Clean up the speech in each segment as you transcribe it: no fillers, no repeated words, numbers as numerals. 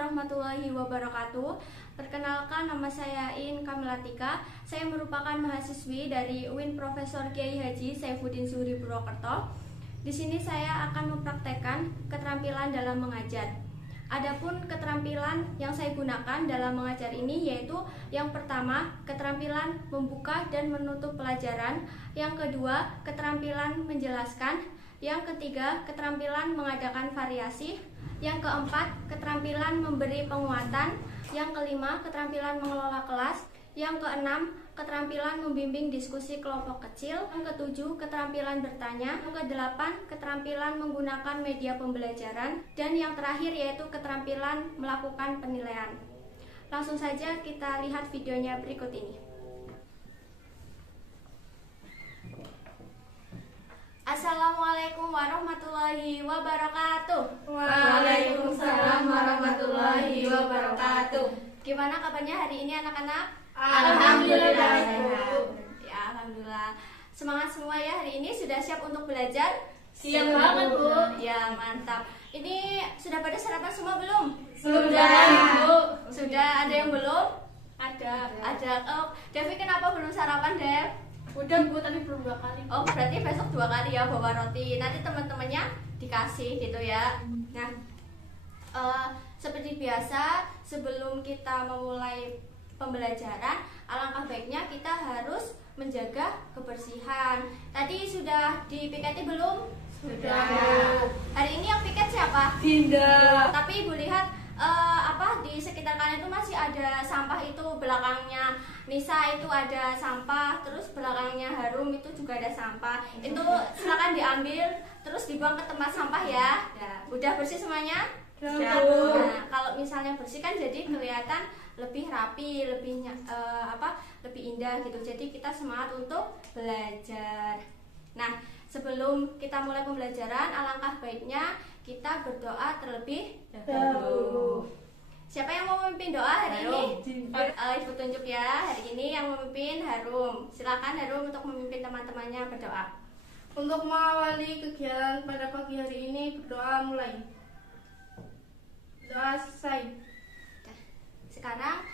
warahmatullahi wabarakatuh. Perkenalkan, nama saya In Kamilatika. Saya merupakan mahasiswi dari UIN Profesor Kiai Haji Saifuddin Zuhri Purwokerto. Di sini saya akan mempraktekkan keterampilan dalam mengajar. Adapun keterampilan yang saya gunakan dalam mengajar ini yaitu yang pertama, keterampilan membuka dan menutup pelajaran. Yang kedua, keterampilan menjelaskan. Yang ketiga, keterampilan mengadakan variasi. Yang keempat, keterampilan memberi penguatan. Yang kelima, keterampilan mengelola kelas. Yang keenam, keterampilan membimbing diskusi kelompok kecil. Yang ketujuh, keterampilan bertanya. Yang kedelapan, keterampilan menggunakan media pembelajaran. Dan yang terakhir yaitu keterampilan melakukan penilaian. Langsung saja kita lihat videonya berikut ini. Assalamualaikum warahmatullahi wabarakatuh. Waalaikumsalam warahmatullahi wabarakatuh. Gimana kabarnya hari ini anak-anak? Alhamdulillah. Ya, alhamdulillah. Semangat semua ya hari ini, sudah siap untuk belajar? Siap banget, Bu. Ya, mantap. Ini sudah pada sarapan semua belum? Sudah, Bu. Sudah, ada yang belum? Ada. Oh, Devi kenapa belum sarapan, Dev? Udah, Bu, tapi belum 2 kali. Oh, berarti besok 2 kali ya bawa roti. Nanti teman-temannya dikasih gitu ya. Nah, seperti biasa sebelum kita memulai pembelajaran, alangkah baiknya kita harus menjaga kebersihan. Tadi sudah dipiketi belum? Sudah. Hari ini yang piket siapa? Dinda. Tapi Ibu lihat di sekitar kalian itu masih ada sampah, itu belakangnya Nisa itu ada sampah, terus belakangnya Harum itu juga ada sampah. Itu silakan diambil terus dibuang ke tempat sampah ya. Udah bersih semuanya? Siap. Nah, kalau misalnya bersih kan jadi kelihatan lebih rapi, lebih indah gitu. Jadi kita semangat untuk belajar. Nah, sebelum kita mulai pembelajaran, alangkah baiknya kita berdoa terlebih dahulu. Siapa yang mau memimpin doa hari ini? Ibu tunjuk ya. Hari ini yang memimpin Harum. Silakan Harum untuk memimpin teman-temannya berdoa. Untuk mengawali kegiatan pada pagi hari ini, berdoa mulai. Doa selesai. Sekarang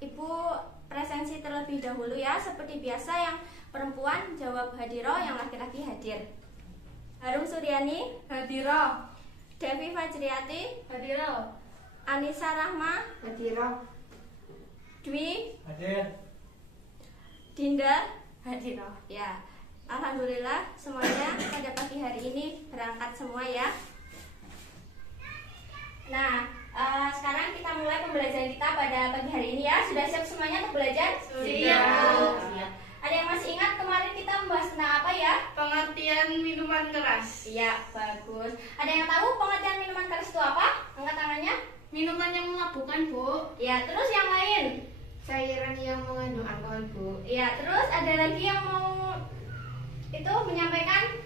Ibu presensi terlebih dahulu ya. Seperti biasa, yang perempuan jawab hadiro, yang laki-laki hadir. Harum Suryani, Hadiro. Devi Fajriati, Hadiro. Anissa Rahma, Hadiro. Dwi, Hadir. Dinda, hadiro. Ya, alhamdulillah semuanya pada pagi hari ini berangkat semua ya. Nah, sekarang kita mulai pembelajaran kita pada pagi hari ini ya. Sudah siap semuanya untuk belajar? Siap. Ada yang masih ingat kemarin kita membahas tentang apa ya? Pengertian minuman keras. Iya, bagus. Ada yang tahu pengertian minuman keras itu apa? Angkat tangannya. Minuman yang memabukkan, Bu. Ya, terus yang lain? Cairan yang mengandung alkohol, Bu. Ya, terus ada lagi yang mau itu menyampaikan?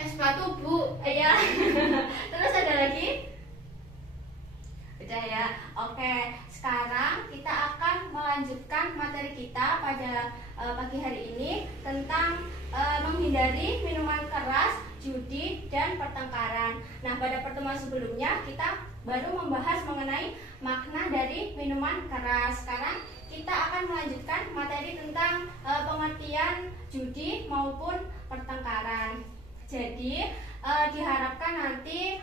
Es batu, Bu. Iya. Terus ada lagi? Udah ya. Oke, sekarang kita akan melanjutkan materi kita pada pagi hari ini tentang menghindari minuman keras, judi, dan pertengkaran. Nah, pada pertemuan sebelumnya kita baru membahas mengenai makna dari minuman keras. Sekarang kita akan melanjutkan materi tentang pengertian judi maupun pertengkaran. Jadi diharapkan nanti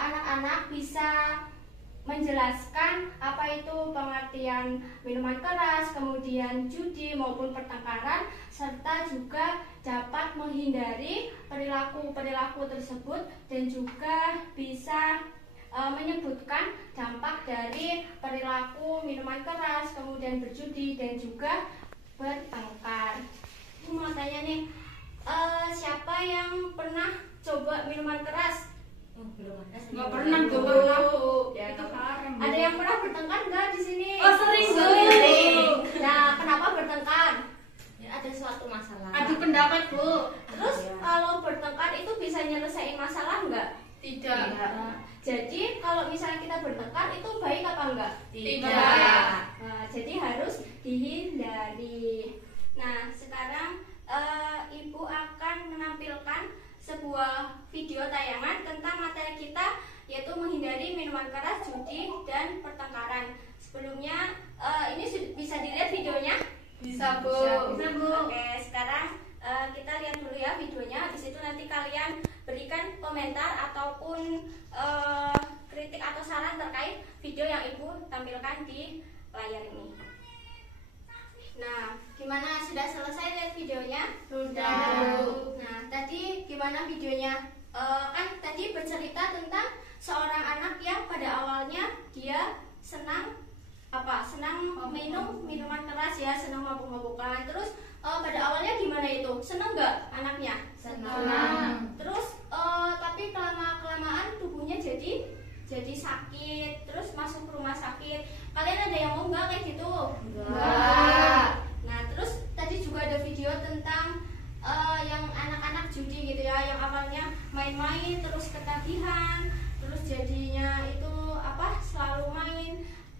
anak-anak bisa menjelaskan apa itu pengertian minuman keras, kemudian judi maupun pertengkaran, serta juga dapat menghindari perilaku-perilaku tersebut dan juga bisa menyebutkan dampak dari perilaku minuman keras, kemudian berjudi dan juga bertengkar. Aku mau tanya nih, siapa yang pernah coba minuman keras? Nggak pernah, Bu. Ya, Itu haram. ada yang pernah bertengkar nggak di sini? Oh, sering. Nah, kenapa bertengkar? Ya, ada suatu masalah. Adu pendapat, Bu. Terus Ya. kalau bertengkar itu bisa nyelesain masalah nggak? Tidak. Nah, jadi kalau misalnya kita bertengkar itu baik apa enggak? Tidak. Nah, jadi harus dihindari. Nah, sekarang Ibu akan menampilkan sebuah video tayangan tentang materi kita, yaitu menghindari minuman keras, judi, dan pertengkaran. Sebelumnya ini bisa dilihat videonya? Bisa, Bu. Bisa, Bu. Oke, sekarang kita lihat dulu ya videonya. Habis itu nanti kalian berikan komentar ataupun kritik atau saran terkait video yang Ibu tampilkan di layar ini. Nah, gimana, sudah selesai lihat videonya? Sudah. Nah, tadi gimana videonya? Kan tadi bercerita tentang seorang anak yang pada awalnya dia senang minum minuman keras ya, senang mabuk-mabukan. Terus pada awalnya gimana itu? Senang nggak anaknya? Senang. Terus tapi kelamaan tubuhnya jadi sakit, terus masuk rumah sakit. Kalian ada yang mau nggak kayak gitu? Enggak. Nah, terus tadi juga ada video tentang yang anak-anak judi gitu ya, yang awalnya main-main terus ketagihan, terus jadinya itu selalu main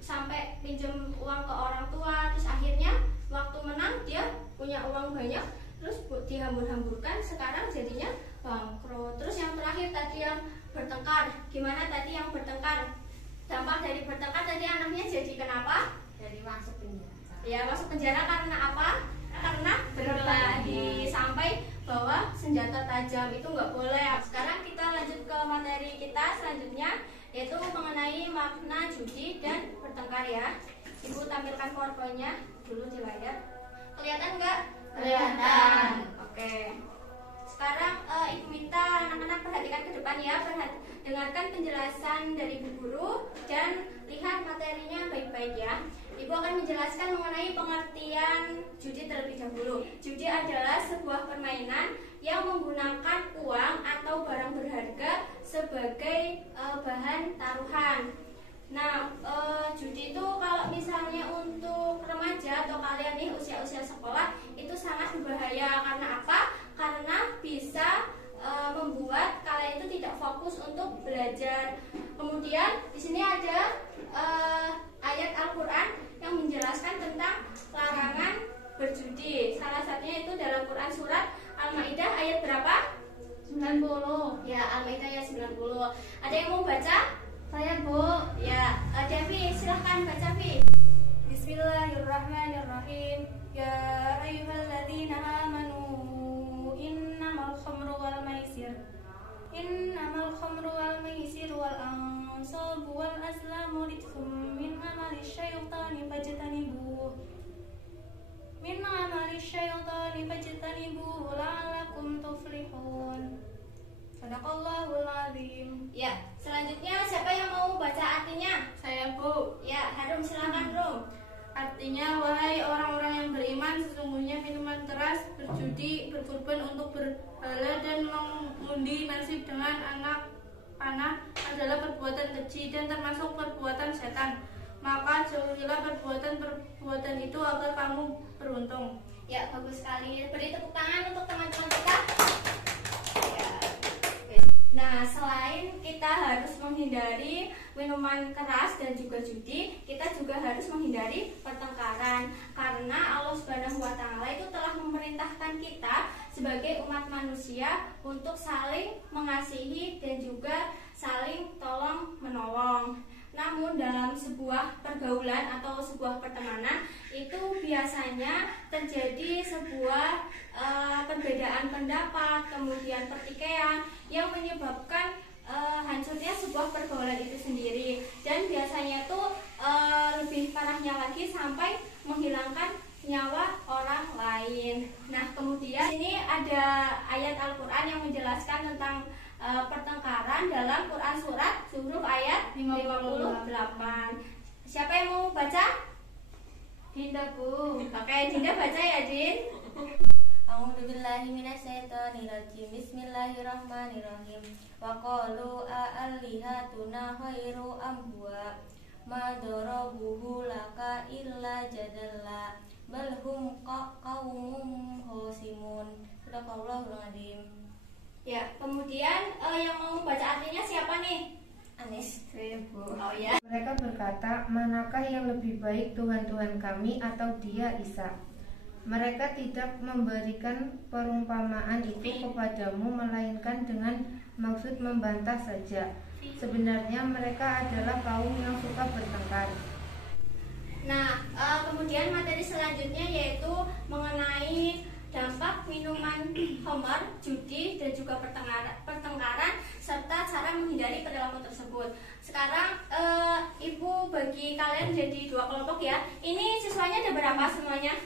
sampai pinjam uang ke orang tua, terus akhirnya waktu menang dia punya uang banyak, terus dihambur-hamburkan, sekarang jadinya bangkrut. Terus yang terakhir tadi yang bertengkar, gimana tadi yang bertengkar? Dampak dari bertengkar tadi anaknya jadi kenapa? Jadi masuk penjara. Ya, masuk penjara karena apa? Karena berkelahi sampai bawa senjata tajam, itu nggak boleh. Sekarang kita lanjut ke materi kita selanjutnya, yaitu mengenai makna judi dan bertengkar ya. Ibu tampilkan PowerPoint-nya dulu di layar. Kelihatan nggak? Kelihatan. Oke. Sekarang Ibu minta anak-anak perhatikan ke depan ya, dengarkan penjelasan dari Bu Guru dan lihat materinya baik-baik ya. Ibu akan menjelaskan mengenai pengertian judi terlebih dahulu. Judi adalah sebuah permainan yang menggunakan uang atau barang berharga sebagai bahan taruhan. Nah, judi itu kalau misalnya untuk remaja atau kalian nih usia-usia sekolah itu sangat berbahaya. Karena apa? Karena bisa membuat kalian itu tidak fokus untuk belajar. Kemudian di sini ada ayat Al-Qur'an yang menjelaskan tentang larangan berjudi. Salah satunya itu dalam Quran surat Al-Maidah ayat berapa? 90. Ya, Al-Maidah ayat 90. Ada yang mau baca? Saya, Bu. Ya, Devi, silahkan baca, Vi. Bismillahirrahmanirrahim. Ya ayyuhalladzina amanu innamal khamru wal maisir wal ansabu wal azlamu rijsum min amali syaitani fajtanibuhu la'allakum tuflihun. Sadaqallahul azim. Ya, selanjutnya siapa yang mau baca artinya? Saya, Bu. Ya, Harum, silakan, Rum. Artinya, wahai orang-orang yang beriman, sesungguhnya minuman keras, berjudi, berkorban untuk berhala dan mengundi nasib dengan anak panah adalah perbuatan keji dan termasuk perbuatan setan. Maka jauhilah perbuatan itu agar kamu beruntung. Ya, bagus sekali. Beri tepuk tangan untuk teman-teman kita. Ya. Nah, selain kita harus menghindari minuman keras dan juga judi, kita juga harus menghindari pertengkaran. Karena Allah Subhanahu wa Ta'ala itu telah memerintahkan kita sebagai umat manusia untuk saling mengasihi dan juga saling tolong menolong. Namun dalam sebuah pergaulan atau sebuah pertemanan itu biasanya terjadi sebuah perbedaan pendapat, kemudian pertikaian yang menyebabkan hancurnya sebuah pergaulan itu sendiri. Dan biasanya itu lebih parahnya lagi sampai menghilangkan nyawa orang lain. Nah, kemudian ini ada ayat Al-Quran yang menjelaskan tentang pertengkaran dalam Quran surat Zuhruf ayat 58. Siapa yang mau baca? Dinda, Bu. Oke, Dinda baca ya, Din. A'udzubillahi minasyaitonirrajim. Bismillahirrahmanirrahim. Wa qalu a'alihatuna khairu am huwa ma darabuhu laka illa jadalla bal hum qaumum khasimun. Sadaqallahul azim. Ya, kemudian yang mau baca artinya siapa nih? Anis. Saya, Bu. Oh ya. Mereka berkata, manakah yang lebih baik Tuhan-Tuhan kami atau dia Isa? Mereka tidak memberikan perumpamaan itu kepadamu melainkan dengan maksud membantah saja. Sebenarnya mereka adalah kaum yang suka bertengkar. Nah, kemudian materi selanjutnya yaitu mengenai dampak minuman khamar, judi, dan juga pertengkaran serta cara menghindari perilaku tersebut. Sekarang Ibu bagi kalian jadi 2 kelompok ya. Ini siswanya ada berapa semuanya?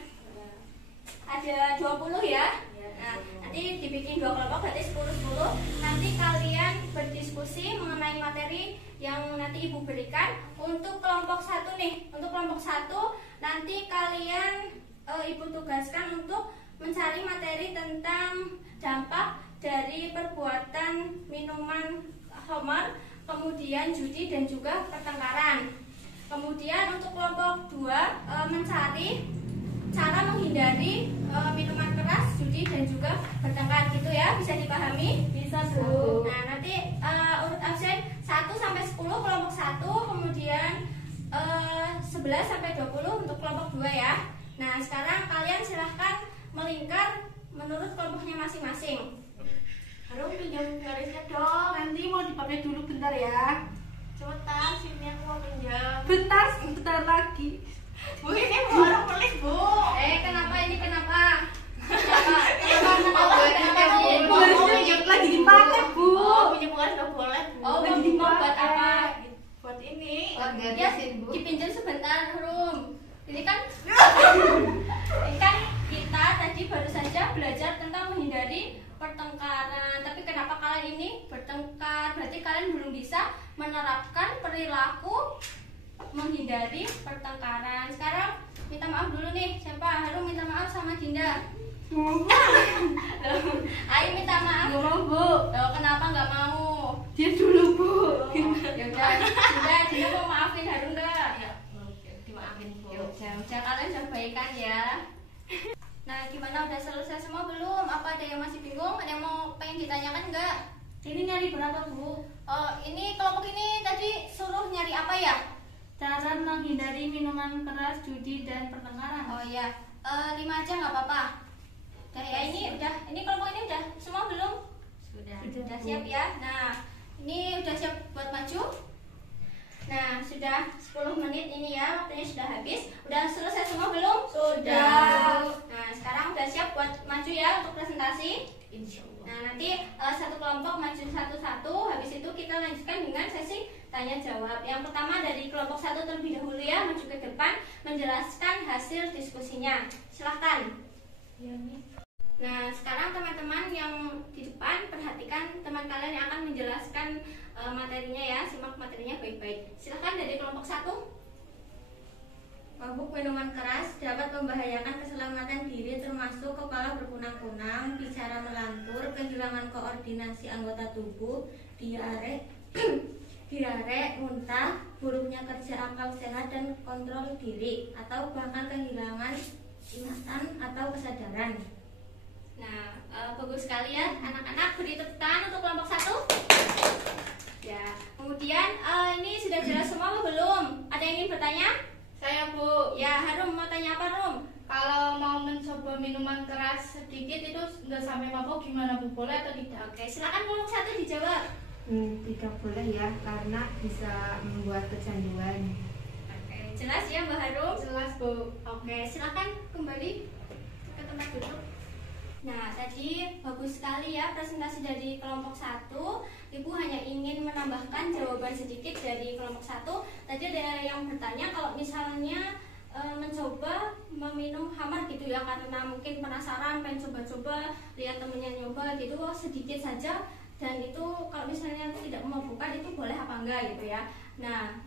Ada 20 ya. Nah, nanti dibikin 2 kelompok berarti 10-10. Nanti kalian berdiskusi mengenai materi yang nanti Ibu berikan. Untuk kelompok 1 nih, untuk kelompok 1 nanti kalian Ibu tugaskan untuk mencari materi tentang dampak dari perbuatan minuman khamar, kemudian judi dan juga pertengkaran. Kemudian untuk kelompok 2 mencari cara menghindari minuman keras, judi dan juga bertengkar gitu ya. Bisa dipahami? Bisa, Bu. Nah, nanti urut absen 1 sampai 10 kelompok 1, kemudian 11 sampai 20 untuk kelompok 2 ya. Nah, sekarang kalian silahkan melingkar menurut kelompoknya masing-masing. Harum pinjam garisnya dong. Nanti mau dipakai dulu bentar ya. Cepetan, sini aku mau pinjam. Bentar lagi. Bu, ini baru pelit, Bu. Kenapa ini kenapa? Garisnya lagi dipakai, Bu. Oh, pinjam garis udah boleh, Bu. Oh, Lagi mau buat dipakai. apa? Buat ini. Ya, dipinjam sebentar, Rum. Ini kan kita tadi baru saja belajar tentang menghindari pertengkaran. Tapi kenapa kalian ini bertengkar? Berarti kalian belum bisa menerapkan perilaku menghindari pertengkaran. Sekarang minta maaf dulu nih. Siapa? Harum minta maaf sama Dinda. Ayo minta maaf. Gak mau, Bu. Loh, kenapa nggak mau? Dia dulu, Bu. Ya udah, Dinda mau maafin Harum nggak? Ya, dimaafin, Bu. Udah kalian udah baikan ya. Nah, gimana, udah selesai semua belum? Apa ada yang masih bingung? Ada yang mau pengen ditanyakan nggak? Ini nyari berapa, Bu? Ini kelompok ini tadi suruh nyari apa ya? Cara menghindari minuman keras, judi, dan pertengkaran. Oh iya, 5 aja nggak apa-apa. Udah ya, ini kelompok ini udah semua belum? Sudah siap ya. Nah, ini udah siap buat maju. Nah, sudah 10 menit ini ya, waktunya sudah habis. Udah selesai semua belum? Sudah. Nah, sekarang udah siap buat maju ya untuk presentasi. Insya Allah. Nah, nanti satu kelompok maju satu-satu. Habis itu kita lanjutkan dengan sesi tanya jawab. Yang pertama dari kelompok 1 terlebih dahulu ya, maju ke depan menjelaskan hasil diskusinya. Silahkan. Ya, nih. Nah, sekarang teman-teman yang di depan perhatikan teman kalian yang akan menjelaskan materinya ya. Simak materinya baik-baik. Silahkan dari kelompok 1. Mabuk minuman keras dapat membahayakan keselamatan diri termasuk kepala berkunang-kunang, bicara melantur, kehilangan koordinasi anggota tubuh, diare, muntah, buruknya kerja akal sehat dan kontrol diri, atau bahkan kehilangan ingatan atau kesadaran. Nah, bagus sekali ya anak-anak, beri tepuk tangan untuk kelompok 1. Ya, kemudian ini sudah jelas semua atau belum? Ada yang ingin bertanya? Saya, Bu. Ya, Harum mau tanya apa, Rum? Kalau mau mencoba minuman keras sedikit itu nggak sampai mabuk gimana, Bu? Boleh atau tidak? Oke, silakan kelompok 1 dijawab. Tidak boleh ya, karena bisa membuat kecanduan. Oke, jelas ya Mbak Harum? Jelas, Bu. Oke, silakan kembali ke tempat duduk. Nah, tadi bagus sekali ya presentasi dari kelompok 1. Ibu hanya ingin menambahkan jawaban sedikit dari kelompok 1. Tadi ada yang bertanya kalau misalnya mencoba meminum khamar gitu ya, karena mungkin penasaran, pengen coba-coba, lihat temennya nyoba gitu, sedikit saja, dan itu kalau misalnya tidak memabukkan itu boleh apa enggak gitu ya. Nah,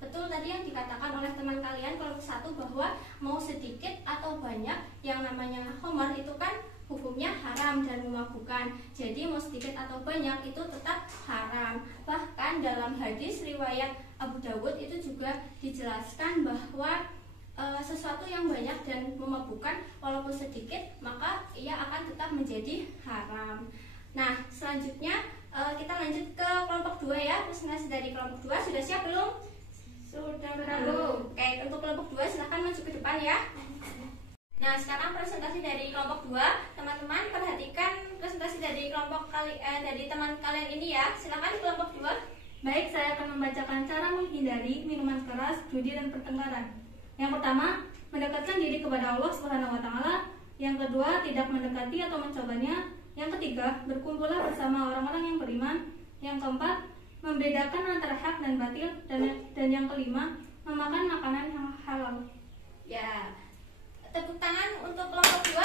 betul tadi yang dikatakan oleh teman kalian kelompok 1 bahwa mau sedikit atau banyak yang namanya khamar itu kan hukumnya haram dan memabukkan. Jadi mau sedikit atau banyak itu tetap haram. Bahkan dalam hadis riwayat Abu Dawud itu juga dijelaskan bahwa sesuatu yang banyak dan memabukkan walaupun sedikit maka ia akan tetap menjadi haram. Nah, selanjutnya kita lanjut ke kelompok 2 ya. Presentasi dari kelompok 2 sudah siap belum? Sudah, Belum. Oke, untuk kelompok 2 silahkan maju ke depan ya. Nah, sekarang presentasi dari kelompok 2. Teman-teman perhatikan presentasi dari dari teman kalian ini ya. Silakan kelompok 2. Baik, saya akan membacakan cara menghindari minuman keras, judi, dan pertengkaran. Yang pertama, mendekatkan diri kepada Allah Subhanahu wa taala. Yang kedua, tidak mendekati atau mencobanya. Yang ketiga, berkumpullah bersama orang-orang yang beriman. Yang keempat, membedakan antara hak dan batil. Dan yang kelima, memakan makanan yang halal. Ya. Tepuk tangan untuk kelompok 2.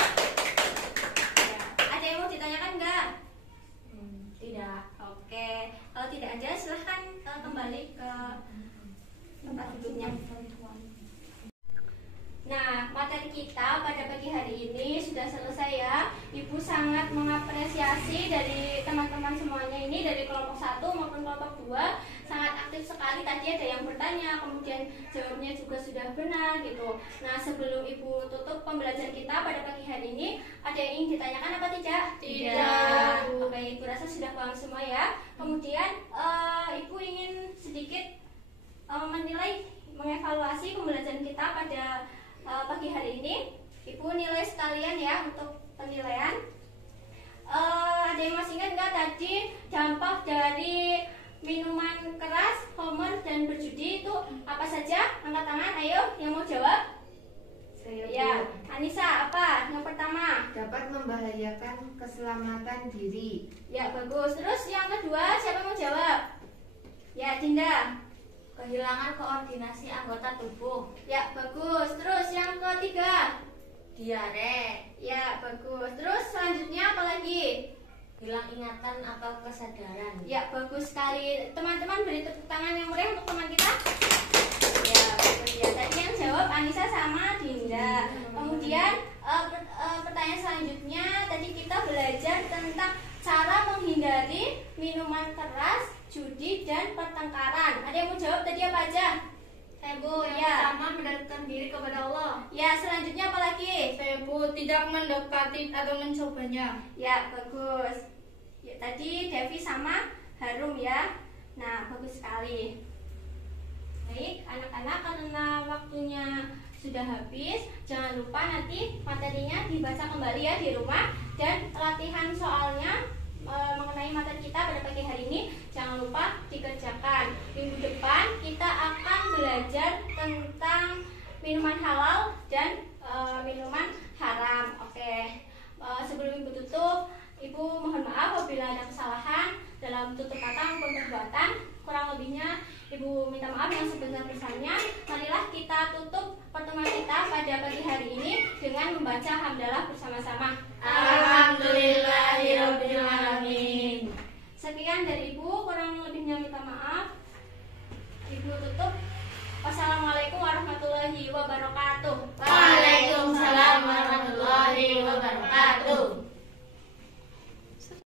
Ya. Ada yang mau ditanyakan enggak? Tidak. Oke. Kalau tidak ada, silahkan kembali ke tempat duduknya. Nah, materi kita pada pagi hari ini sudah selesai ya. Ibu sangat mengapresiasi dari teman-teman semuanya ini, dari kelompok 1 maupun kelompok 2. Sangat aktif sekali, tadi ada yang bertanya, kemudian jawabnya juga sudah benar gitu. Nah, sebelum Ibu tutup pembelajaran kita pada pagi hari ini, ada yang ingin ditanyakan apa tidak? Tidak. Baik, Ibu rasa sudah paham semua ya. Kemudian Ibu ingin sedikit menilai, mengevaluasi pembelajaran kita pada pagi hari ini. Ibu nilai sekalian ya untuk penilaian. Ada yang masih ingat nggak tadi dampak dari minuman keras, homer, dan berjudi itu apa saja? Angkat tangan, ayo yang mau jawab. Saya Ya, Anissa, apa? Yang pertama. dapat membahayakan keselamatan diri. Ya, bagus. Terus yang kedua, siapa mau jawab? Ya, Dinda. Kehilangan koordinasi anggota tubuh. Ya, bagus. Terus yang ketiga. Diare. Ya, bagus. Terus selanjutnya apa lagi? Hilang ingatan atau kesadaran. Ya, bagus sekali. Teman-teman beri tepuk tangan yang meriah untuk teman kita. Ya, bagus ya. Tadi yang jawab Anissa sama Dinda. Kemudian pertanyaan selanjutnya, tadi kita belajar tentang cara menghindari minuman keras, judi, dan pertengkaran. Ada yang mau jawab tadi apa aja? Bu, yang Ya. pertama mendekatkan diri kepada Allah. Ya, selanjutnya apa lagi? Bu, tidak mendekati atau mencobanya. Ya, bagus. Ya, tadi Devi sama Harum ya. Nah, bagus sekali. Baik, anak-anak, karena waktunya sudah habis, jangan lupa nanti materinya dibaca kembali ya di rumah, dan latihan soalnya mengenai materi kita pada pagi hari ini jangan lupa dikerjakan. Minggu depan kita akan belajar tentang minuman halal dan minuman haram. Oke. Sebelum Ibu tutup, Ibu mohon maaf apabila ada kesalahan dalam tutur kata maupun perbuatan. Kurang lebihnya Ibu minta maaf yang sebesar-besarnya. Marilah kita tutup pertemuan kita pada pagi hari ini dengan membaca hamdalah bersama-sama. Alhamdulillahirabbil alamin. Sekian dari Ibu, kurang lebihnya minta maaf. Ibu tutup. Wassalamualaikum warahmatullahi wabarakatuh.